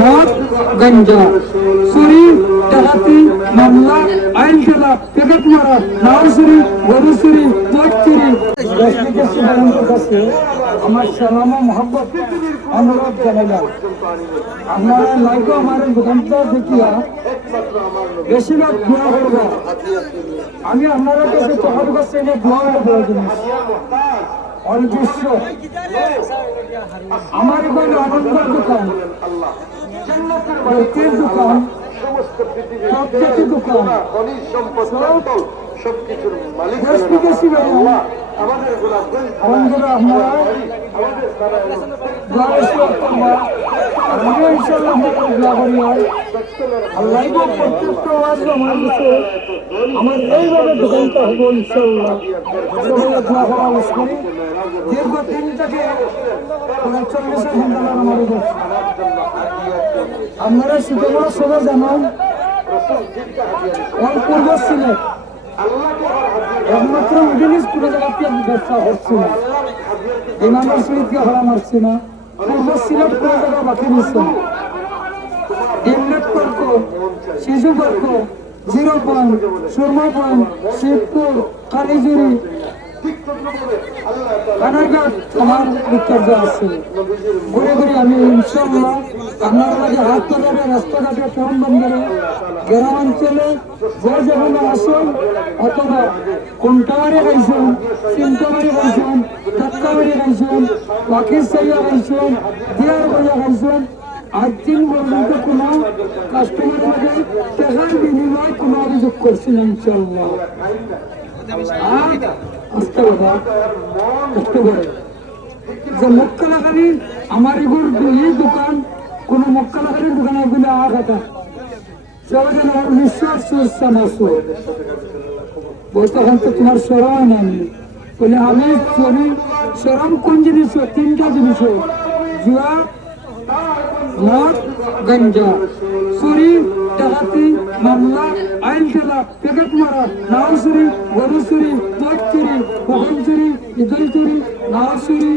মদ গঞ্জা চুরি ডাকাতি মামলা আইন খেলা পেকেট মারা নাও চুরি গরু চুরি পেট চুরি কাছে আমার সালাম মোহাম্মত অনুরোধ জানাইলাম আপনারা লাইক আমার দোকানটা দেখিয়া বেশিরভাগ দোয়া করবো। আমি আপনারা কাছে তখন কাছে দোয়া করবো অদৃশ্য আমার এখানে আনন্দের দোকান বইয়ের দোকান প্রত্যেকের দোকান সবকিছুর মালিক আমাদের আপনারা আল্লাহ প্রত্যেকটা আওয়াজ আমার কাছে আমার এইভাবে দোকানটা হবো ইনশাল্লাহ দীর্ঘ 3 থেকে 40 ঘন্টা আমার আপনারা সুতরাং সবাই জানান ওর পূর্ব সিলেট একমাত্র মিডিল ইস্ট পুরো জায়গাতে ব্যবসা হচ্ছে না ইমামের শহীদকে হরা মারছে না পূর্ব সিলেট পুরো জায়গা বাকি নিচ্ছে না ইমলেট পার্ক শিশু park 0 point Surma point Shibpur Kalijuri Kanarghat আমার বিখ্যাত আছে ঘুরে ঘুরে আমি ইনশাল্লাহ আপনার মাঝে হাত তোলাবে রাস্তাঘাটে ফোন বন্ধরে গ্রামাঞ্চলে যে যেখানে আসুন অথবা কোনটাবাড়ি খাইছেন চিন্তাবাড়ি খাইছেন টাক্কাবাড়ি খাইছেন পাকিস্তানিয়া খাইছেন দিয়ার বাজা খাইছেন আজ দিন পর্যন্ত কোনো কাস্টমার মাঝে টাকার বিনিময়ে কোনো অভিযোগ করছেন ইনশাল্লাহ। আসতে কথা আসতে পারে যে মক্কা লাগানি আমার এগুলো এই দোকান কোন মক্কা লাগানির দোকানে এগুলো আর কথা সবাই আমার বিশ্বাস সুস্থান আসো বলতে এখন তো তোমার সরম নাই বলে আমি চলি সরম কোন জিনিস 3টা জিনিস জুয়া মদ গঞ্জা চুরি ডাকাতি মামলা আইন খেলা পেকেট মারা নাও চুরি গরু চুরি পেট চুরি পকন চুরি ইদল চুরি নাও চুরি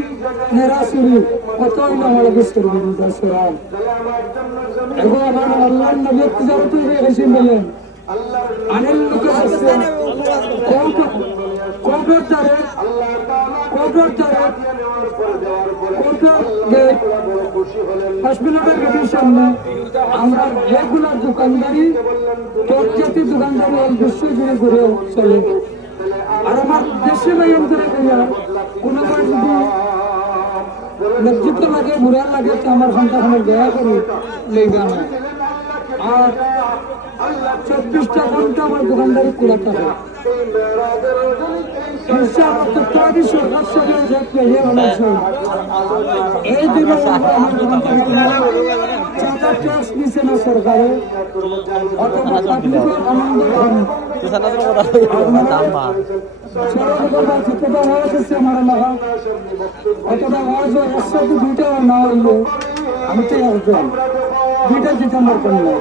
নেড়া চুরি কত আমার বিস্তর সরাম এখন আমার আল্লাহ নবী তিজারত এসে বললেন আনেল লোক আছে কোপের তারে হসপিটালের গেটের সামনে আমরা রেগুলার দোকানদারি প্রত্যেকটি দোকানদারি বিশ্ব জুড়ে ঘুরে চলে আর আমার দেশে ভাই অন্তরে কোনো যদি লজ্জিত লাগে ঘুরার লাগে তো আমার সন্তানের দয়া করে লেগে আমার আর 24টা ঘন্টা আমার দোকানদারি খোলা থাকে এই দিনে আমার ট্যাক্স নিচ্ছে না সরকারে অথবা পাবলিকের আনন্দ যতটা আওয়াজ হচ্ছে আমার এলাকা অতটা আওয়াজ একসাথে 2টা না হইলে আমি তো একজন 2টা জিতে আমার করলাম